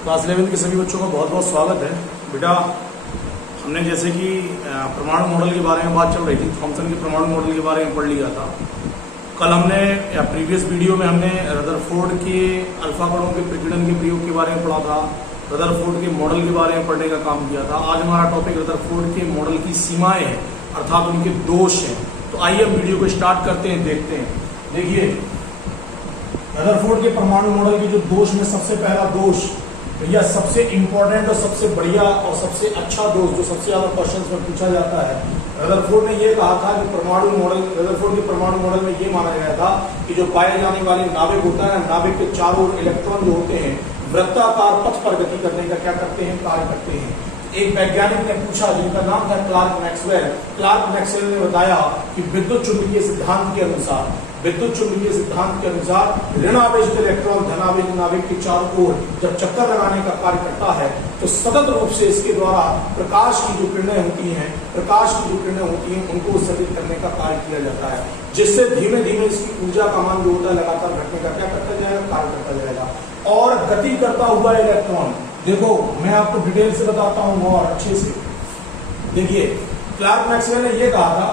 Class 11 के सभी बच्चों का बहुत बहुत स्वागत है। बेटा, हमने जैसे कि परमाणु मॉडल के बारे में बात चल रही थी, थॉमसन के परमाणु मॉडल के बारे में पढ़ लिया था। कल हमने या प्रीवियस वीडियो में हमने रदरफोर्ड के अल्फा कणों के प्रकीर्णन के प्रयोग के बारे में पढ़ा था, रदरफोर्ड के मॉडल के बारे में पढ़ने का काम किया था। आज हमारा टॉपिक रदरफोर्ड के मॉडल की सीमाएं हैं, अर्थात उनके दोष हैं। तो आइए हम वीडियो को स्टार्ट करते हैं, देखते हैं। देखिए, रदरफोर्ड के परमाणु मॉडल के जो दोष में सबसे पहला दोष भैया, सबसे इंपॉर्टेंट और सबसे बढ़िया और सबसे अच्छा दोष जो सबसे ज्यादा क्वेश्चंस में पूछा जाता है, रदरफोर्ड ने ये कहा था कि परमाणु मॉडल, रदरफोर्ड के परमाणु मॉडल में ये माना गया था कि जो पाए जाने वाले नाभिक होता है, नाभिक के चारों ओर इलेक्ट्रॉन जो होते हैं वृत्ताकार पथ पर गति करने का क्या करते हैं, कार्य करते हैं। एक वैज्ञानिक ने पूछा जिनका नाम था क्लार्क मैक्सवेल। क्लार्क मैक्सवेल ने बताया कि विद्युत चुंबकीय सिद्धांत के अनुसार, विद्युत चुंबकीय सिद्धांत के अनुसार ऋण आवेशित इलेक्ट्रॉन धनावेश नाभिक के चारों ओर जब चक्कर लगाने का कार्य करता है तो सतत रूप से इसके द्वारा प्रकाश की जो किरणें होती हैं, प्रकाश की जो किरणें होती हैं उनको उत्सर्जित करने का कार्य किया जाता है, जिससे धीमे धीमे इसकी ऊर्जा का मान जो होता है लगातार घटने का क्या करता जाएगा, कार्य करता जाएगा। और गति करता हुआ इलेक्ट्रॉन, देखो मैं आपको डिटेल से बताता हूँ और अच्छे से। देखिए, क्लार्क मैक्सवेल ने यह कहा था,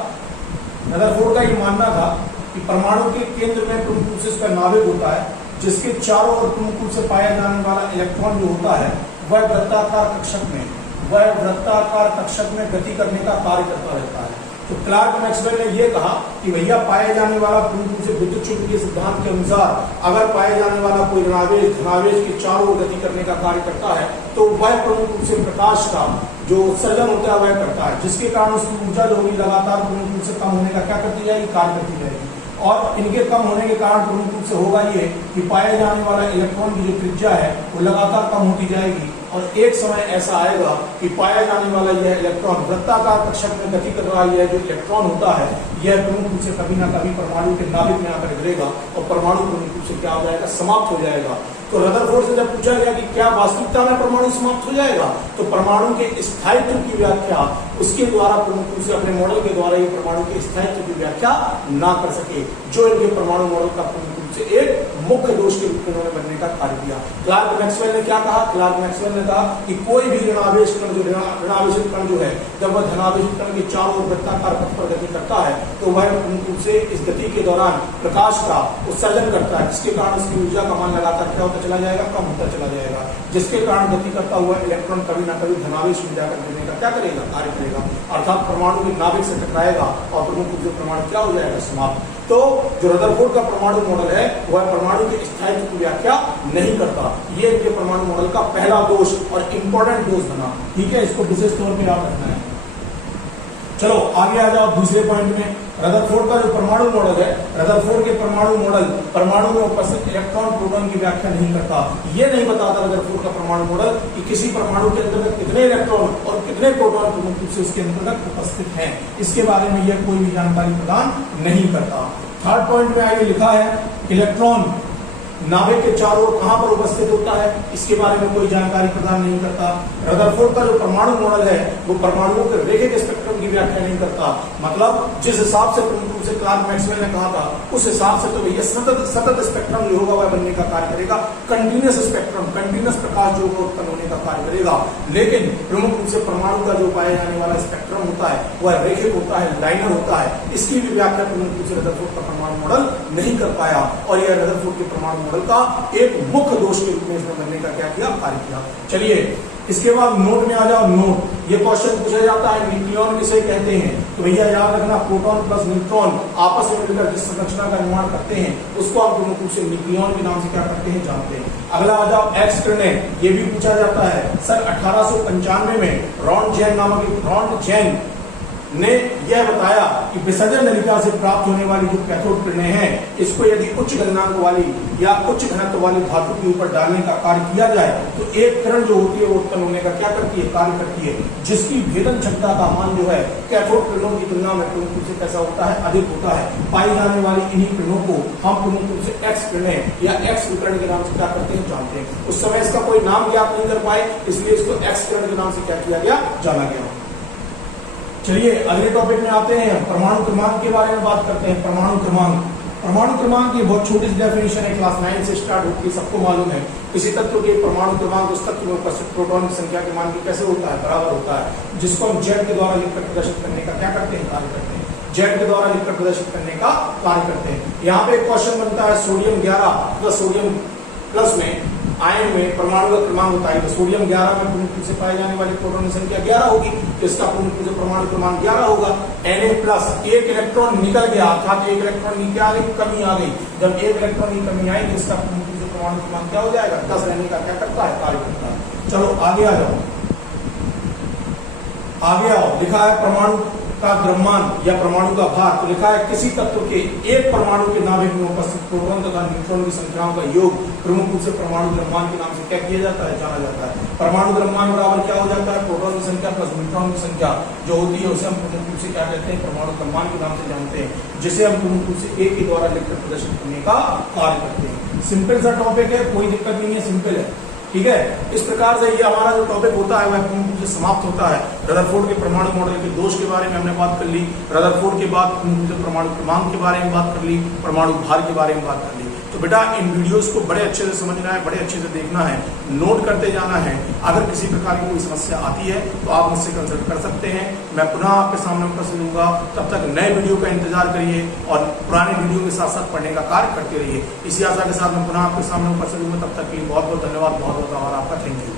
रदरफोर्ड का ये मानना था कि परमाणु के केंद्र में प्रमुख रूप से इसका नाभिक होता है, जिसके चारों ओर प्रमुख रूप से पाया जाने वाला इलेक्ट्रॉन जो होता है वह वृत्ताकार कक्षक में गति करने का कार्य करता रहता है। तो क्लार्क मैक्सवेल ने यह कहा कि भैया पाए जाने वाला प्रमुख रूप से विद्युत चुंबकीय सिद्धांत के अनुसार अगर पाए जाने वाला कोई ऋणावेश धनावेश के चारों ओर गति करने का कार्य करता है तो वह प्रमुख रूप से प्रकाश का जो उत्सर्जन होता है वह करता है, जिसके कारण उसकी ऊर्जा जो होगी लगातार प्रमुख रूप से कम होने का क्या करती जाएगी, कार्य करती जाएगी। और इनके कम होने के कारण प्रमुख रूप से होगा ये कि पाए जाने वाला इलेक्ट्रॉन की जो त्रिज्या है वो लगातार कम होती जाएगी और एक समय ऐसा आएगा कि पाया जाने वाला यह इलेक्ट्रॉन वृत्ताकार कक्षक में गति कर रहा यह जो इलेक्ट्रॉन होता है यह प्रमुख रूप से कभी ना कभी परमाणु के नाभिक में आकर गिरेगा और परमाणु प्रमुख रूप से क्या हो जाएगा, समाप्त हो जाएगा। तो रदरफोर्ड से जब पूछा गया कि क्या वास्तविकता में परमाणु समाप्त हो जाएगा, तो परमाणु के स्थायित्व की व्याख्या उसके द्वारा प्रमुख रूप से अपने मॉडल के द्वारा ये परमाणु के स्थायित्व की व्याख्या ना कर सके, जो इनके परमाणु मॉडल का प्रमुख रूप से एक मुख्य दोष के रूप में उन्होंने बनने का कार्य किया। क्लार्क मैक्सवेल ने क्या कहा, क्लार्क मैक्सवेल ने कहा कि कोई भी ऋणावेश कण जो ऋणावेशित कण जो है जब वह धनावेशित कण के चारों ओर वृत्ताकार पथ पर गति करता है तो वह प्रमुख रूप से इस गति के दौरान प्रकाश का उत्सर्जन करता है, जिसके कारण उसकी ऊर्जा का मान लगातार क्या होता चला जाएगा, कम होता चला जाएगा, जिसके कारण गति करता हुआ इलेक्ट्रॉन कभी ना कभी धनावेश में जाकर गिरने का क्या करेगा, कार्य करेगा, अर्थात परमाणु के नाभिक से टकराएगा और प्रमुख रूप से परमाणु क्या हो जाएगा, समाप्त। तो जो रदरफोर्ड का परमाणु मॉडल है वह परमाणु के स्थायित्व की व्याख्या नहीं करता। ये इनके परमाणु मॉडल का पहला दोष और इंपॉर्टेंट दोष बना, ठीक है, इसको विशेष तौर पर याद रखना है। चलो आगे आ जाओ दूसरे पॉइंट में। रदरफोर्ड का जो परमाणु मॉडल है, रदरफोर्ड के परमाणु मॉडल परमाणु में उपस्थित इलेक्ट्रॉन प्रोटॉन की व्याख्या नहीं करता। ये नहीं बताता रदरफोर्ड का परमाणु मॉडल कि किसी परमाणु के अंतर्गत कितने इलेक्ट्रॉन और कितने प्रोटॉन प्रमुख रूप से उसके अंतर्गत उपस्थित हैं, इसके बारे में यह कोई भी जानकारी प्रदान नहीं करता। थर्ड पॉइंट में आगे लिखा है इलेक्ट्रॉन नाभिक के चारों ओर कहां पर उपस्थित होता है, इसके बारे में कोई जानकारी प्रदान नहीं करता। रदरफोर्ड का जो परमाणु मॉडल है वो परमाणुओं के रेखिक स्पेक्ट्रम की व्याख्या नहीं करता। मतलब जिस हिसाब से प्रमुख रूप से क्लार्क मैक्सवेल ने कहा था उस हिसाब से तो भैया सतत स्पेक्ट्रम जो होगा वह बनने का कार्य करेगा, कंटिन्यूअस स्पेक्ट्रम, कंटिन्यूअस प्रकाश जो होगा उत्पन्न होने का कार्य करेगा। लेकिन प्रमुख रूप से परमाणु का जो पाया जाने वाला स्पेक्ट्रम होता है वह रेखिक होता है, लाइनर होता है, इसकी भी व्याख्या प्रमुख रूप से रदरफोर्ड का परमाणु मॉडल नहीं कर पाया और यह रदरफोर्ड के परमाणु मॉडल का एक मुख्य दोष के रूप में इसमें बनने का क्या किया, कार्य किया। चलिए इसके बाद नोट में आ जाओ। नोट, ये क्वेश्चन पूछा जाता है न्यूक्लियॉन किसे कहते हैं, तो भैया याद रखना प्रोटॉन प्लस न्यूट्रॉन आपस में मिलकर जिस संरचना का निर्माण करते हैं उसको आप प्रमुख रूप से न्यूक्लियॉन के नाम से क्या करते हैं, जानते हैं। अगला आ जाओ एक्स किरणें, ये भी पूछा जाता है। सन 1895 में रॉन्ट जैन ने यह बताया कि विसर्जन नलिका से प्राप्त होने वाली जो कैथोड किरणें हैं इसको यदि उच्च गलनांक वाली या उच्च घनत्व वाली धातु के ऊपर डालने का कार्य किया जाए तो एक किरण जो होती है वो उत्पन्न होने का क्या करती है, कार्य करती है, जिसकी भेदन क्षमता का मान जो है कैथोड किरणों की तुलना में प्रमुख रूप से कैसा होता है, अधिक होता है। पाई जाने वाली इन्हीं किरणों को हम प्रमुख रूप से एक्स किरणें या एक्स विकिरण के नाम से क्या करते हैं, जानते हैं। उस समय इसका कोई नाम ज्ञात नहीं कर पाए, इसलिए इसको एक्स किरण के नाम से क्या किया गया, जाना गया। चलिए अगले टॉपिक में आते हैं, परमाणु क्रमांक के बारे में बात करते हैं। परमाणु क्रमांक, परमाणु क्रमांक की बहुत छोटी सी डेफिनेशन है, क्लास 9 से स्टार्ट होती है, सबको मालूम है। किसी तत्व के परमाणु क्रमांक उस तत्व में उपस्थित प्रोटॉन की संख्या के मान की कैसे होता है, बराबर होता है, जिसको हम जेड के द्वारा लिखकर प्रदर्शित करने का क्या करते हैं, कार्य करते हैं। जेड के द्वारा लिखकर प्रदर्शित करने का कार्य करते हैं। यहाँ पे एक क्वेश्चन बनता है, सोडियम 11 प्लस सोडियम प्लस में आयन में परमाणु का क्रमांक बताइए। तो सोडियम 11 में पूर्ण रूप से पाए जाने वाली प्रोटॉन की संख्या 11 होगी, तो इसका पूर्ण रूप से परमाणु क्रमांक 11 होगा। Na प्लस एक इलेक्ट्रॉन निकल गया, अर्थात एक इलेक्ट्रॉन की क्या आ गई, कमी आ गई। जब एक इलेक्ट्रॉन की कमी आई तो इसका पूर्ण रूप से परमाणु क्रमांक क्या हो जाएगा, 10 रहने का क्या करता है, कार्य करता है। चलो आगे आ जाओ, आगे आओ। लिखा है परमाणु का द्रव्यमान या परमाणु का भार। तो लिखा है किसी तत्व के एक परमाणु के नाभिक में उपस्थित प्रोटॉन तथा न्यूट्रॉन की संख्याओं का योग प्रमुख रूप से परमाणु द्रव्यमान के नाम से क्या किया जाता है, जाना जाता है। परमाणु द्रव्यमान बराबर क्या हो जाता है, प्रोटॉन की संख्या प्लस न्यूट्रॉन की संख्या जो होती है उसे हम प्रमुख रूप से क्या कहते हैं, परमाणु द्रव्यमान के नाम से जानते हैं, जिसे हम प्रमुख रूप से ए के द्वारा लिखकर प्रदर्शित करने का कार्य करते हैं। सिंपल सा टॉपिक है, कोई दिक्कत नहीं है, सिंपल है, ठीक है। इस प्रकार से ये हमारा जो टॉपिक होता है वह पूर्ण रूप से समाप्त होता है। रदरफोर्ड के परमाणु मॉडल के दोष के बारे में हमने बात कर ली, रदरफोर्ड के बाद पूर्ण रूप से परमाणु क्रमांक के बारे में बात कर ली, परमाणु भार के बारे में बात कर ली। तो बेटा इन वीडियोस को बड़े अच्छे से समझना है, बड़े अच्छे से देखना है, नोट करते जाना है। अगर किसी प्रकार की कोई समस्या आती है तो आप मुझसे कंसल्ट कर सकते हैं, मैं पुनः आपके सामने उपस्थित दूंगा। तब तक नए वीडियो का इंतजार करिए और पुराने वीडियो के साथ साथ पढ़ने का कार्य करते रहिए। इसी आशा के साथ मैं पुनः आपके सामने उपस्थित दूंगा। तब तक के लिए बहुत बहुत धन्यवाद, बहुत बहुत आभार आपका, थैंक यू।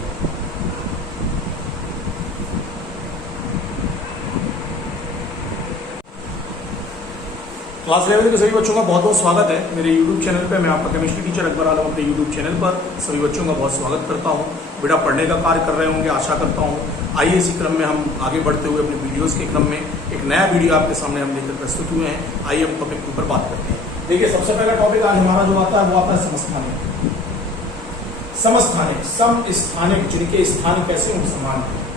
क्लास 11 के सभी बच्चों का बहुत बहुत स्वागत है मेरे YouTube चैनल पे। मैं आपका केमिस्ट्री टीचर अकबर आलम अपने YouTube चैनल पर सभी बच्चों का बहुत स्वागत करता हूं। बेटा पढ़ने का कार्य कर रहे होंगे, आशा करता हूं। आइए इसी क्रम में हम आगे बढ़ते हुए अपने वीडियोस के क्रम में एक नया वीडियो आपके सामने हम लेकर प्रस्तुत हुए हैं। आइए हम टॉपिक के ऊपर बात करते हैं। देखिए सबसे पहला टॉपिक आज हमारा जो आता है वो आता है समस्थानिक। समस्थानिक, समस्थानिक जिनके स्थान कैसे हों समान है।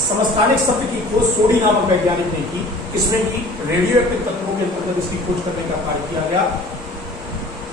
समस्थानिक शब्द की खोज सोडी नामक वैज्ञानिक ने की। किसने की, रेडियो एक्टिव तत्वों के अंतर्गत इसकी खोज करने का कार्य किया गया।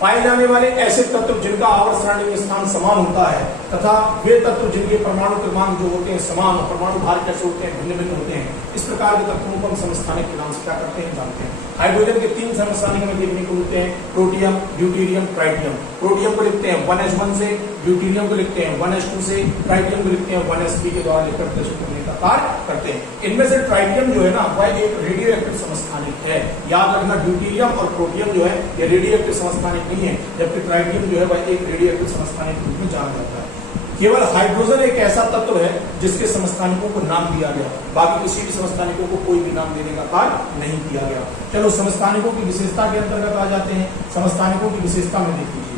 पाए जाने वाले ऐसे तत्व जिनका आवर्त सारणी में स्थान समान होता है तथा वे तत्व जिनके परमाणु क्रमांक जो होते हैं समान और परमाणु भार कैसे होते हैं, भिन्न भिन्न होते हैं, इस प्रकार के तत्वों को हम समस्थानिक के नाम से क्या करते हैं, जानते हैं। हाइड्रोजन के 3 समस्थानिक हमें देखने को मिलते हैं, प्रोटियम, ड्यूटेरियम, ट्राइटियम। प्रोटियम को लिखते हैं 1s1 से, ड्यूटेरियम को लिखते हैं 1s2 से, ट्राइटियम को लिखते हैं 1s3 के द्वारा लिखकर प्रदर्शित करने का कार्य करते हैं। इनमें से ट्राइटियम जो है ना वह एक रेडियो एक्टिव समस्थानिक है। याद रखना ड्यूटेरियम और प्रोटियम जो है ये रेडियो एक्टिव समस्थानिक नहीं है, जबकि ट्राइटियम जो है वह एक रेडियो एक्टिव समस्थानिक के रूप में जाना जाता है। केवल हाइड्रोजन एक ऐसा तत्व है जिसके समस्थानिकों को नाम दिया गया, बाकी किसी भी समस्थानिकों को कोई भी नाम देने का कार्य नहीं किया गया। चलो समस्थानिकों की विशेषता के अंतर्गत आ जाते हैं। समस्थानिकों की विशेषता में देख लीजिए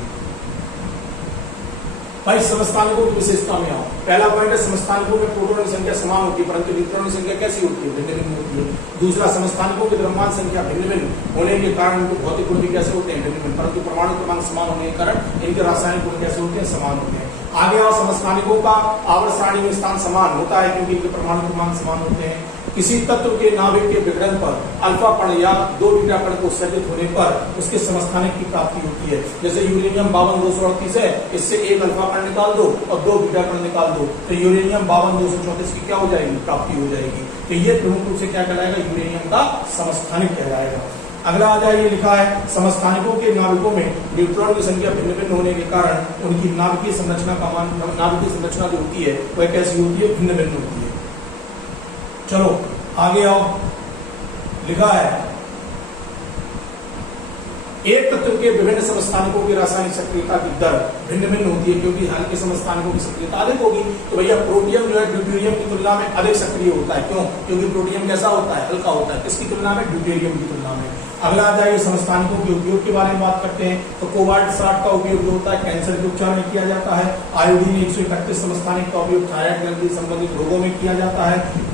भाई, समस्थानिकों की विशेषता में आओ। पहला पॉइंट है समस्थानिकों में प्रोटॉन की संख्या समान होती है परंतु न्यूट्रॉन की संख्या कैसी होती है, भिन्न भिन्न होती है। दूसरा, समस्थानिकों के द्रव्यमान संख्या भिन्न भिन्न होने के कारण उनके भौतिक गुण भी कैसे होते हैं, भिन्न भिन्न, परंतु परमाणु क्रमांक समान होने के कारण इनके रासायनिक गुण कैसे होते हैं, समान होते हैं। आगे आओ, समस्थानिकों का आवर्त सारणी में स्थान समान होता है क्योंकि इनके परमाणु क्रमांक समान होते हैं। किसी तत्व के नाभिक के विघटन पर अल्फा कण या 2 बीटा कण को उत्सर्जित होने पर उसके समस्थानिक की प्राप्ति होती है। जैसे यूरेनियम 52 है, इससे एक अल्फा कण निकाल दो और 2 बीटा कण निकाल दो तो यूरेनियम 52 की क्या हो जाएगी, प्राप्ति हो जाएगी। तो ये प्रमुख रूप से क्या कहलाएगा, यूरेनियम का समस्थानिक कहलाएगा। अगला आ जाए, ये लिखा है समस्थानिकों के नाभिकों में न्यूट्रॉन की संख्या भिन्न भिन्न होने के कारण उनकी नाभिकीय संरचना का मान, नाभिकीय संरचना जो होती है वह कैसी होती है, भिन्न भिन्न होती है। चलो आगे आओ, लिखा है एक तत्व के विभिन्न समस्थानिकों की रासायनिक सक्रियता की दर भिन्न भिन्न होती है क्योंकि हल्के समस्थानिकों की सक्रियता अधिक होगी। तो भैया प्रोटियम जो है ड्यूटेरियम की तुलना में अधिक सक्रिय होता है। क्यों, क्योंकि प्रोटियम कैसा होता है, हल्का होता है। किसकी तुलना में, ड्यूटेरियम की तुलना में। अगला आ जाइए, समस्थानिकों के उपयोग के बारे में बात करते हैं। तो कोबाल्ट 60 का उपयोग जो होता है कैंसर के उपचार में किया जाता है। आयोडीन 131 समस्थानिक का उपयोग थायराइड ग्रंथि संबंधित रोगों में किया जाता है।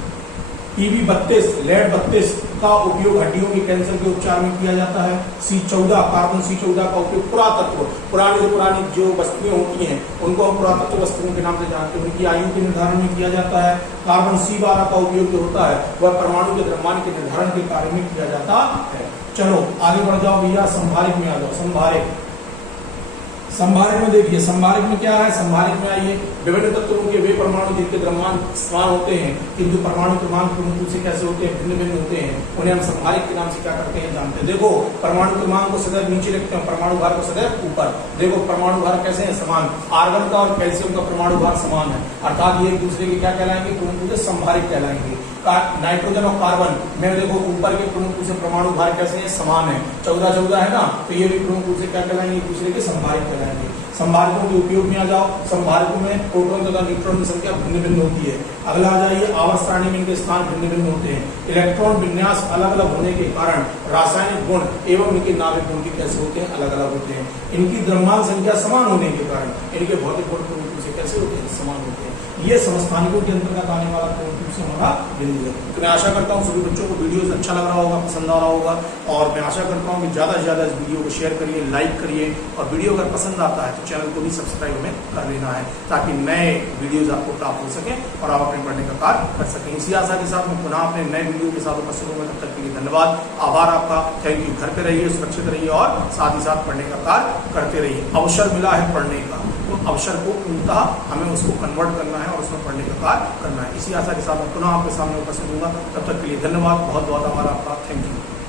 Pb32 लेड 32 का उपयोग हड्डियों के कैंसर के उपचार में किया जाता है। C14 कार्बन C14 का उपयोग पुरातत्व, पुरानी से पुरानी जो वस्तुएं होती हैं उनको हम पुरातत्व वस्तुओं के नाम से जानते हैं, उनकी आयु के निर्धारण में किया जाता है। कार्बन C12 का उपयोग जो होता है वह परमाणु के द्रव्यमान के निर्धारण के कार्य में किया जाता है। चलो आगे बढ़ जाओ भैया, संभारिक में आ जाओ। संभारिक, संभारिक में देखिए, संभारिक में क्या है, संभारिक में आइए विभिन्न तत्वों के वे परमाणु जिनके द्रव्यमान समान होते हैं किंतु परमाणु क्रमांक प्रमुख रूप से कैसे होते हैं, भिन्न भिन्न होते हैं, उन्हें हम संभारिक के नाम से क्या करते हैं जानते हैं। देखो परमाणु क्रमांक को सदैव नीचे रखते हैं, परमाणु भार को सदैव ऊपर। देखो परमाणु भार कैसे है, समान। आर्गन का और कैल्शियम का परमाणु भार समान है, अर्थात ये एक दूसरे के क्या कहलाएंगे, प्रमुख रूप से संभारिक कहलाएंगे। नाइट्रोजन और कार्बन में देखो ऊपर के प्रमुख रूप से परमाणु भार कैसे हैं, समान है, 14-14 है ना, तो ये भी प्रमुख रूप से क्या कहलाएंगे, एक दूसरे के संभारिक कहलाएंगे। संभारकों के उपयोग में आ जाओ, संभारकों में प्रोटॉन तथा न्यूट्रॉन की संख्या भिन्न भिन्न होती है। अगला आ जाइए, आवर्त सारणी में इनके स्थान भिन्न भिन्न होते हैं। इलेक्ट्रॉन विन्यास अलग अलग होने के कारण रासायनिक गुण एवं इनके नाभिक गुण के कैसे होते हैं, अलग अलग होते हैं। इनकी द्रव्यमान संख्या समान होने के कारण इनके भौतिक गुण पूर्ण रूप से कैसे होते हैं, समान होते हैं। ये समस्थानिकों के अंतर्गत आने वाला पूर्ण रूप से हमारा बिंदु है। तो मैं आशा करता हूँ सभी बच्चों को वीडियो अच्छा लग रहा होगा, पसंद आ रहा होगा, और मैं आशा करता हूँ कि ज्यादा से ज्यादा इस वीडियो को शेयर करिए, लाइक करिए, और वीडियो अगर पसंद आता है तो चैनल को भी सब्सक्राइब हमें कर लेना है ताकि नए वीडियोज आपको प्राप्त हो सके और आप अपने पढ़ने का कार्य कर सकें। इसी आशा के साथ मैं पुनः अपने नए वीडियो के साथ उपस्थित होंगे, तब तक के लिए धन्यवाद, आभार आपका, थैंक यू। घर पे रहिए, सुरक्षित रहिए और साथ ही साथ पढ़ने का कार्य करते रहिए। अवसर मिला है पढ़ने का, तो अवसर को पूर्णतः हमें उसको कन्वर्ट करना है और उसमें पढ़ने का कार्य करना है। इसी आशा के साथ मैं पुनः आपके सामने उपस्थित होगा, तब तक के लिए धन्यवाद, बहुत बहुत आभार आपका, थैंक यू।